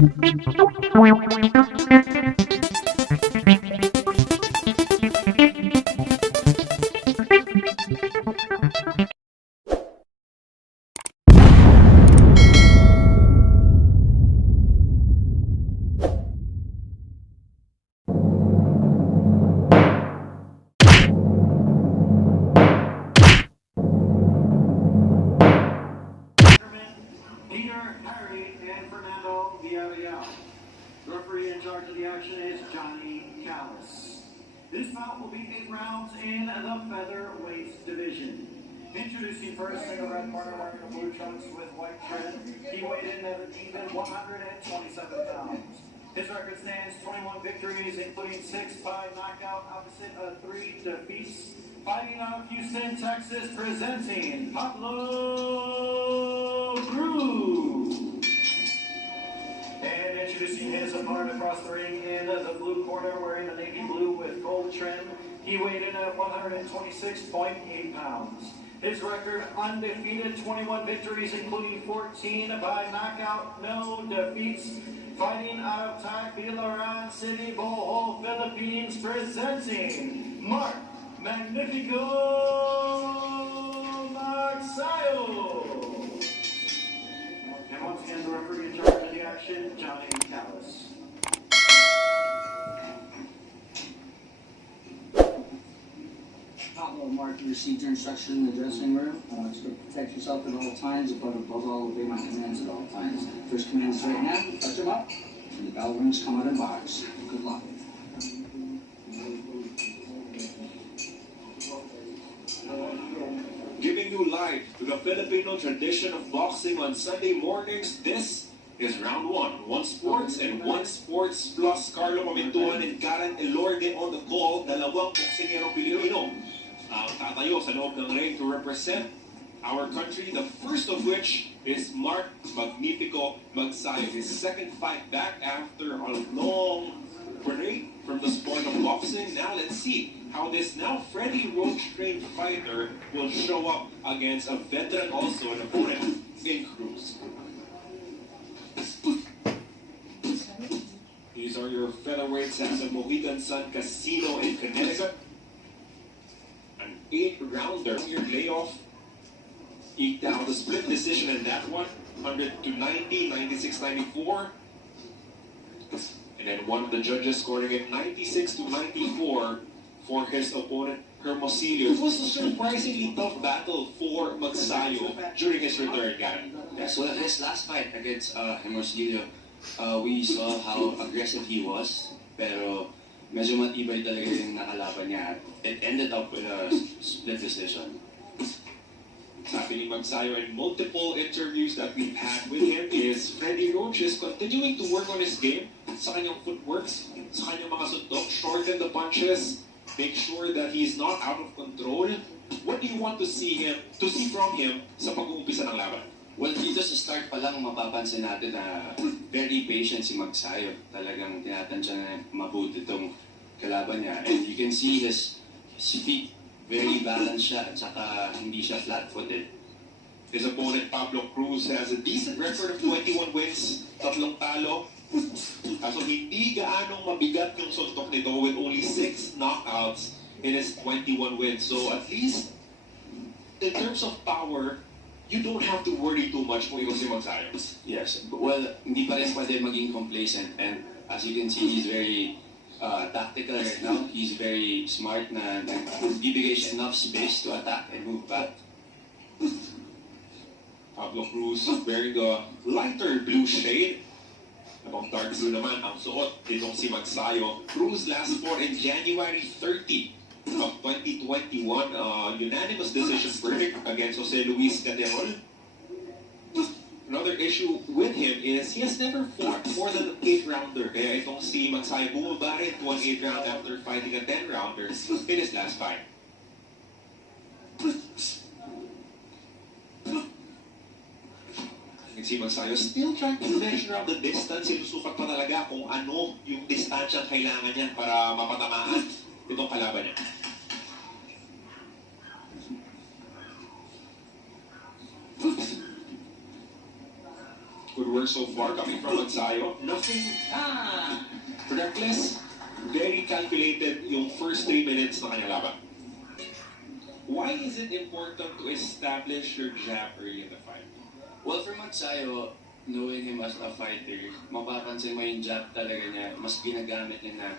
Referee in charge of the action is This bout will be 8 rounds in the featherweight division. Introducing first in the red corner wearing the blue trunks with white trim. He weighed in at an even 127 pounds. His record stands 21 victories, including 6 by knockout, opposite of 3 defeats. Fighting out of Houston, Texas, presenting Panalo. And introducing his opponent across the ring in the blue corner, wearing the navy blue with gold trim. He weighed in at 126.8 pounds. His record undefeated, 21 victories, including 14 by knockout, no defeats. Fighting out of Tacbilaran City, Bohol, Philippines, presenting Mark Magnifico Magsayo. And once again, the referee in charge of the action, Johnny Callis. Mark, you received your instruction in the dressing room to protect yourself at all times, but above all, obey my commands at all times. First command is right now, touch him up, and the bell rings, come out and box. Good luck. Giving you life to the Filipino tradition of boxing on Sunday mornings, this is round 1. One Sports and One Sports plus Carlo Pamintuan and Karen Elorde on the call. Dalawang boksingero Pilipino ang tatayo sa loob ng ring to represent our country. The first of which is Mark Magnifico Magsayo. His second fight back after a long break from the sport of boxing. Now let's see how this now Freddie Roach-trained fighter will show up against a veteran, also an opponent in Cruz. These are your featherweights at the Mohegan Sun Casino in Connecticut. An 8-rounder here layoff. Eked out the split decision in that one. 100 to 90, 96, 94. And then one of the judges scoring it 96 to 94 for his opponent, Hermosillo. It was a surprisingly tough battle for Magsayo during his return, Garen. Yes, well, his last fight against Hermosillo, we saw how aggressive he was, pero medyo matibay talaga yung nakalaban niya. It ended up with a split decision. Sabi ni Magsayo in multiple interviews that we've had with him is Freddie Roach is continuing to work on his game sa kanyang footworks, sa kanyang mga suntok, shorten the punches, make sure that he's not out of control. What do you want to see from him sa pag-uumpisa ng laban? Well, dito sa start pa lang mapapansin natin na very patient si Magsayo. Talagang tinatansya na mabuti itong kalaban niya. And you can see his feet, very balanced siya at saka hindi siya flat-footed. His opponent, Pablo Cruz, has a decent record of 21 wins, 3 talo. So hindi gaanong mabigat yung suntok nito with only 6 knockouts in his 21 wins. So at least, in terms of power, you don't have to worry too much kung ikaw si Magsayo. Yes, well, hindi pa rin pwede maging complacent. And as you can see, he's very tactical right now. He's very smart na nagbibigay siya enough space to attack and move back. Pablo Cruz wearing a lighter blue shade. Abang dark blue naman ang suot nitong si Magsayo. Cruz last fought in January 30 of 2021. Unanimous decision verdict against Jose Luis Caderol. Another issue with him is he has never fought more than an 8-rounder. Kaya itong si Magsayo bumaba rin to an 8-round after fighting a 10-rounder in his last fight. You can see Magsayo still trying to measure out the distance. Sinusukat pa talaga kung ano yung distansya kailangan niya para mapatamaan itong kalaban niya. Good work so far coming from Magsayo. Nothing reckless. Very calculated yung first 3 minutes na kanya laban. Why is it important to establish your jab early in the fight? Well, for Magsayo, knowing him as a fighter, mapapansin mo yung jab talaga niya, mas ginagamit niya na.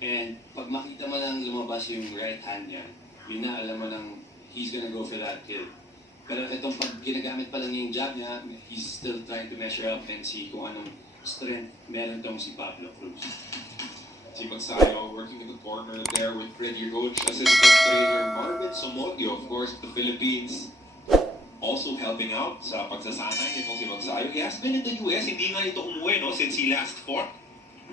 And pag makita mo lang lumabas yung right hand niya, yun na, alam mo lang, he's gonna go for that kill. Pero itong pag ginagamit pa lang yung jab niya, he's still trying to measure up and see kung anong strength meron tong si Pablo Cruz. Si Magsayo working in the corner there with Freddy Roach, assistant trainer Marvin Somodio, of course, the Philippines. Also helping out sa pagsasanay nitong si Magsayo. He has been in the US, hindi nga ito umuwi, no, since he last fought.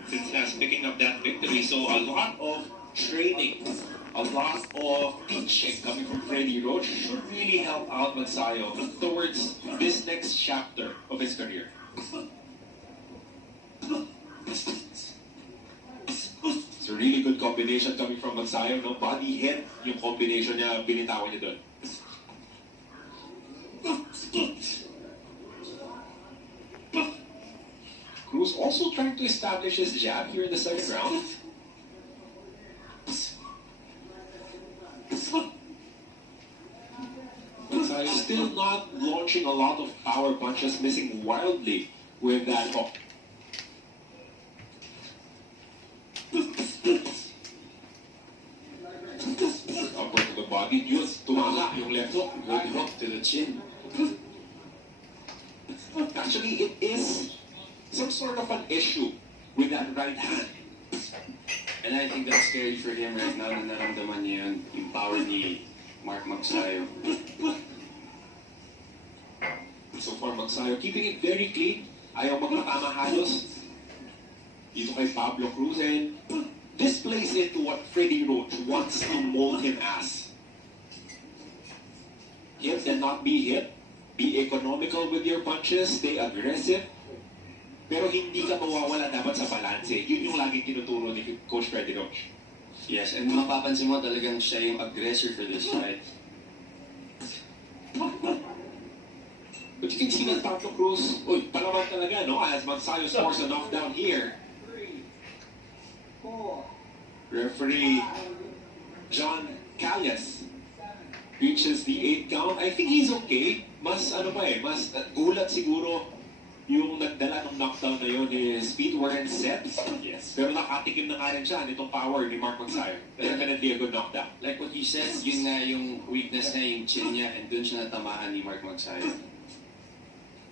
Since last picking up that victory. So a lot of training, a lot of teaching coming from Freddy Roach should really help out Magsayo towards this next chapter of his career. It's a really good combination coming from Magsayo, no? Body hit, yung combination niya, binitawan niya doon. Cruz also trying to establish his jab here in the second round. Magsayo still not launching a lot of power punches, missing wildly with that hook. Upper to the body, yun, tumama yung left hook, good hook to the chin. Actually, it is some sort of an issue with that right hand. And I think that's scary for him right now na naramdaman niya yung power ni Mark Magsayo. So far, Magsayo keeping it very clean. Ayaw magpatama halos dito kay Pablo Cruz. And this plays into what Freddy Roach wants to mold him as. Hit and not be hit. Be economical with your punches. Stay aggressive. Pero hindi ka mawawala dapat sa balance. Yun yung laging tinuturo ni Coach Freddy Roach. Yes, and mapapansin mo talagang siya yung aggressor for this fight. But you can see that Pablo Cruz, palaban talaga, no? As Magsayo scores a knockdown here. Referee John Calles reaches the 8th count. I think he's okay. Mas mas gulat siguro yung nagdala ng knockdown na yun. His feet weren't set. Yes. Pero nakatikim na nga rin siya nitong power ni Mark Magsayo. Definitely a good knockdown. Like what he said, yun nga yung weakness niya, yung chin niya, and dun siya natamaan ni Mark Magsayo.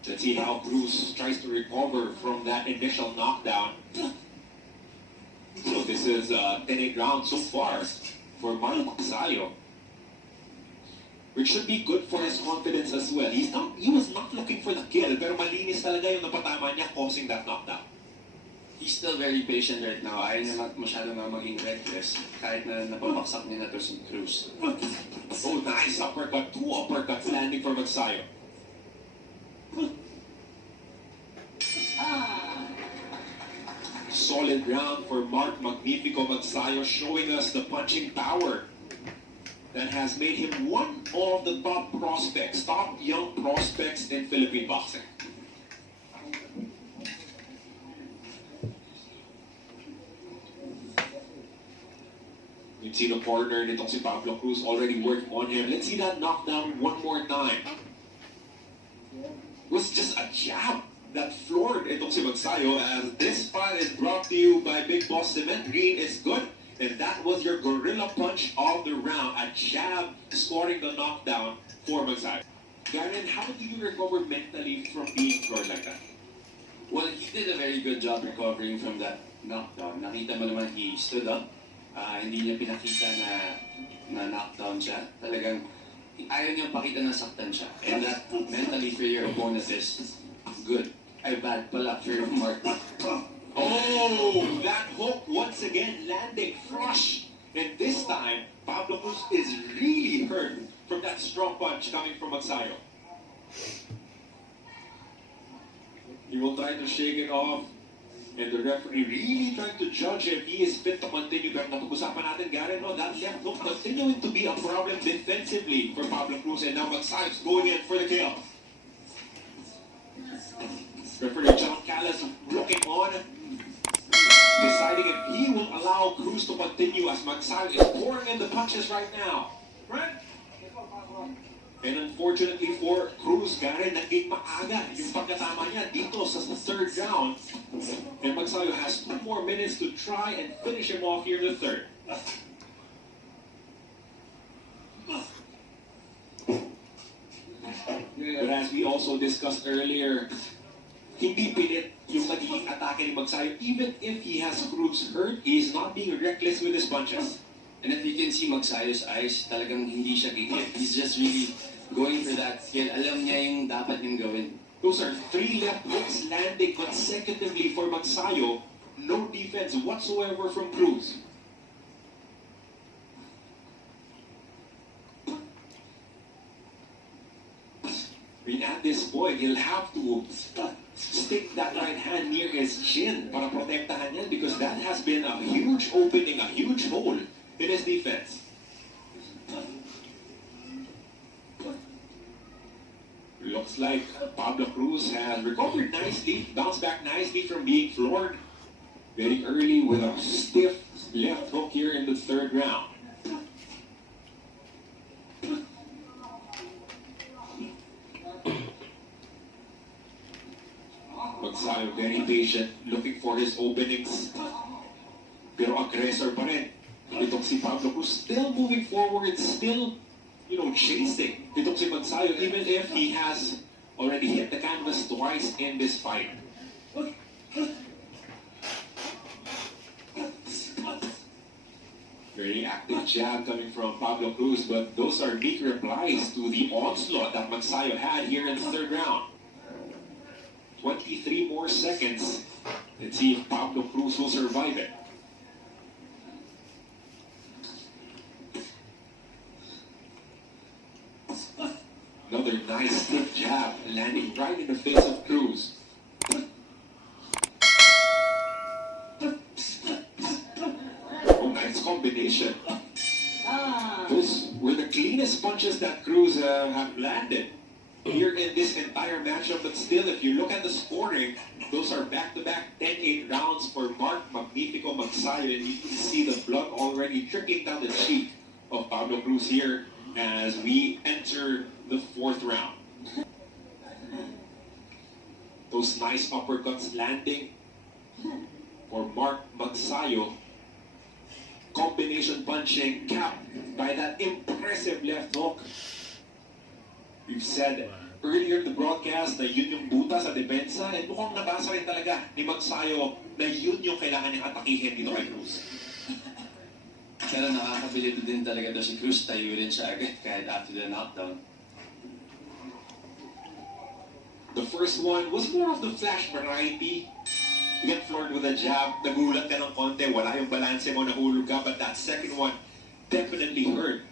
Let's see how Cruz tries to recover from that initial knockdown. So this is 10-8 round so far for Mark Magsayo, which should be good for his confidence as well. He was not looking for the kill, pero malinis talaga yung napatama niya causing that knockdown. He's still very patient right now. Ayaw niya masyado nga maging reckless kahit na napabaksak niya na to si Cruz. Oh, nice uppercut. 2 uppercuts landing for Magsayo. Solid round for Mark Magnifico Magsayo, showing us the punching power that has made him one of the top prospects, top young prospects in Philippine boxing. We've seen a corner nitong si Pablo Cruz already working on him. Let's see that knockdown one more time. It was just a jab that floored itong si Magsayo, as this fight is brought to you by Big Boss Cement. Green is good. And that was your gorilla punch of the round. A jab scoring the knockdown for Magsayo. Garen, how do you recover mentally from being floored like that? Well, he did a very good job recovering from that knockdown. Nakita mo naman he stood up. Hindi niya pinakita na knockdown siya. Talagang ayaw niya pakita na saktan siya. And that mentally for your opponent is good. Ay bad pala for Mark. Oh, that hook once again landing flush. And this time, Pablo Cruz is really hurt from that strong punch coming from Magsayo. He will try to shake it off. And the referee really trying to judge if he is fit to continue. Pero napag-usapan natin, Garen, no, that left hook continuing to be a problem defensively for Pablo Cruz. And now Magsayo's going in for the kill. Referee John Callis looking on, deciding if he will allow Cruz to continue as Magsayo is pouring in the punches right now. And unfortunately for Cruz, Garen, naging maaga yung pagkatama niya dito sa third round. And Magsayo has 2 more minutes to try and finish him off here in the third. But as we also discussed earlier, hindi pilit yung nagiging atake ni Magsayo. Even if he has Cruz hurt, he is not being reckless with his punches. And if you can see Magsayo's eyes, talagang hindi siya gigit. He's just really going for that skill. Alam niya yung dapat niyang gawin. Those are 3 left hooks landing consecutively for Magsayo. No defense whatsoever from Cruz. I mean, at this point, he'll have to stick that right hand near his chin para protektahan yan because that has been a huge opening, a huge hole in his defense. Looks like Pablo Cruz has recovered nicely, bounced back nicely from being floored very early with a stiff left hook here in the third round. Magsayo very patient, looking for his openings. Pero aggressor pa rin. Itong si Pablo Cruz still moving forward, still, chasing. Itong si Magsayo, even if he has already hit the canvas twice in this fight. Very active jab coming from Pablo Cruz, but those are weak replies to the onslaught that Magsayo had here in the third round. 23 more seconds. Let's see if Pablo Cruz will survive it. Another nice stiff jab landing right in the face of Cruz. Oh, nice combination. Those were the cleanest punches that Cruz have landed here in this entire matchup, but still, if you look at the scoring, those are back-to-back 10-8 rounds for Mark Magnifico Magsayo, and you can see the blood already trickling down the cheek of Pablo Cruz here as we enter the fourth round. Those nice uppercuts landing for Mark Magsayo. Combination punching capped by that impressive left hook. We've said earlier in the broadcast na yun yung buta sa depensa, and mukhang nabasa rin talaga ni Magsayo na yun yung kailangan niyang atakihin dito kay Cruz. Pero nakakabilib din talaga daw si Cruz, tayo rin siya agad kahit after the knockdown. The first one was more of the flash variety. You get floored with a jab, nagulat ka ng konti, wala yung balanse mo, nahulog ka, but that second one definitely hurt.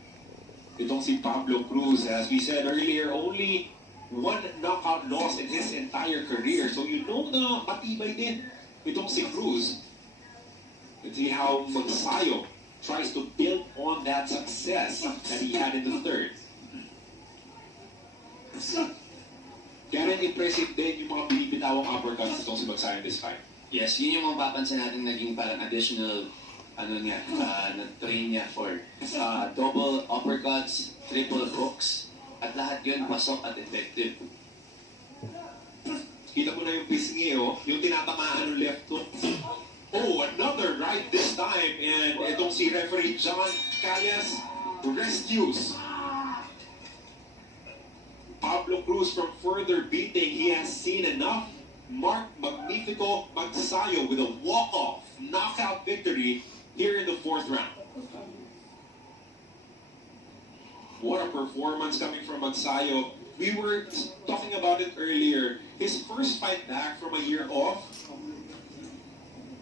Itong si Pablo Cruz, as we said earlier, only 1 knockout loss in his entire career. So you know na matibay din itong si Cruz. Let's see how Magsayo tries to build on that success that he had in the third. Kaya impressive din yung mga binibitawang uppercuts itong si Magsayo in this fight. Yes, yun yung mapapansin natin naging parang additional na-train niya for double uppercuts, triple hooks, at lahat yun pasok at effective. Kita mo na yung pisngi, yung tinatamaan ng left hook. Oh, another right this time, and itong si referee John Calles rescues Pablo Cruz from further beating. He has seen enough. Mark Magnifico Magsayo with a walk-off knockout victory here in the fourth round. What a performance coming from Magsayo. We were talking about it earlier. His first fight back from a year off,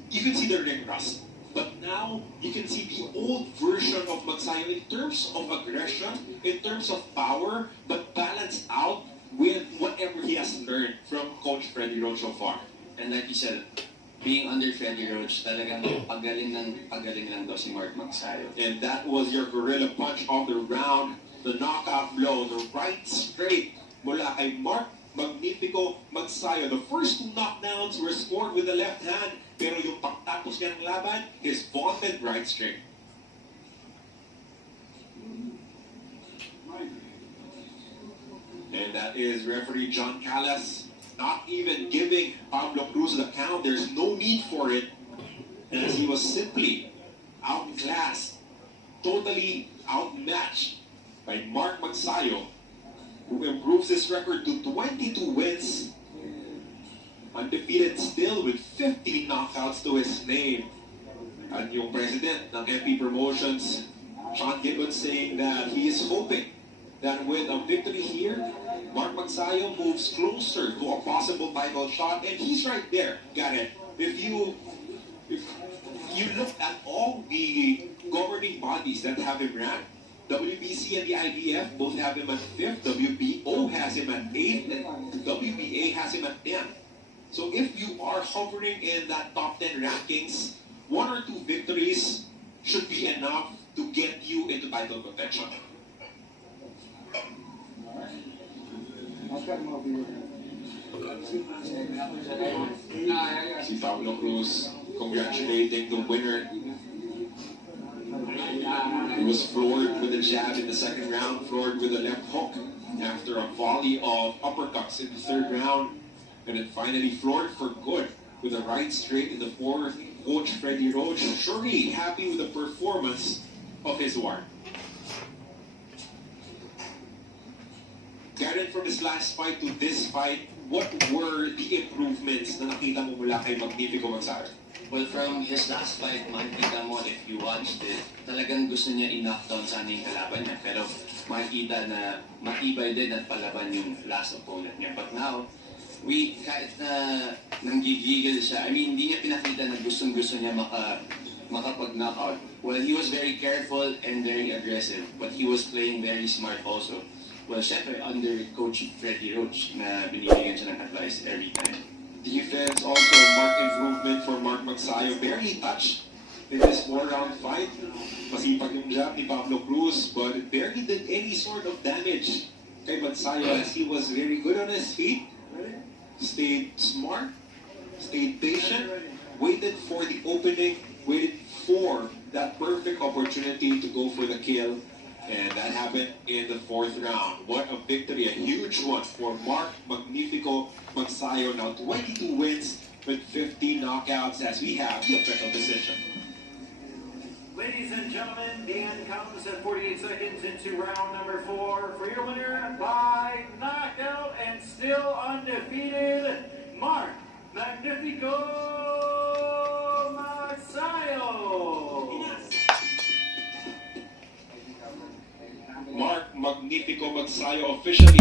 you can see the ring rust. But now, you can see the old version of Magsayo in terms of aggression, in terms of power, but balanced out with whatever he has learned from Coach Freddie Roach so far. And like you said, being under Freddie Roach, talagang pagaling lang daw si Mark Magsayo. And that was your gorilla punch of the round, the knockout blow, the right straight mula kay Mark Magnifico Magsayo. The first two knockdowns were scored with the left hand, pero yung pagtapos niya ng laban, his vaunted right straight. And that is referee John Callas not even giving Pablo Cruz the count. There's no need for it, as he was simply outclassed, totally outmatched by Mark Magsayo, who improves his record to 22 wins, undefeated still with 50 knockouts to his name. At yung president ng MP Promotions, Sean Gibbons, saying that he is hoping that with a victory here, Mark Magsayo moves closer to a possible title shot, and he's right there. Got it. If you look at all the governing bodies that have him ranked, WBC and the IBF both have him at 5th, WBO has him at 8th, and WBA has him at 10th. So if you are hovering in that top 10 rankings, 1 or 2 victories should be enough to get you into title contention. Si Pablo Cruz congratulating the winner. He was floored with a jab in the second round, floored with a left hook after a volley of uppercuts in the third round, and then finally floored for good with a right straight in the fourth. Coach Freddie Roach surely happy with the performance of his ward. Karen, from this last fight to this fight, what were the improvements na nakita mo mula kay Magnifico Magsayo? Well, from his last fight, makikita mo, if you watched it, talagang gusto niya i-knockdown sana yung kalaban niya. Pero makikita na matibay din at palaban yung last opponent niya. But now, kahit na nanggigigil siya, I mean, hindi niya pinakita na gustong-gusto niya makapag-knockout. Well, he was very careful and very aggressive, but he was playing very smart also. Well, syempre, under Coach Freddie Roach na binibigyan siya ng advice every time. Defense also marked improvement for Mark Magsayo. Barely touched in this 4-round fight. Masipag yung jab ni Pablo Cruz, but it barely did any sort of damage kay Magsayo, as he was very good on his feet. Stayed smart, stayed patient, waited for the opening, waited for that perfect opportunity to go for the kill. And that happened in the 4th round. What a victory, a huge one for Mark Magnifico Magsayo. Now 22 wins with 50 knockouts, as we have the official decision. Ladies and gentlemen, the end comes at 48 seconds into round number 4. For your winner by knockout and still undefeated, Mark Magnifico Magsayo. Mark Magnifico Magsayo officially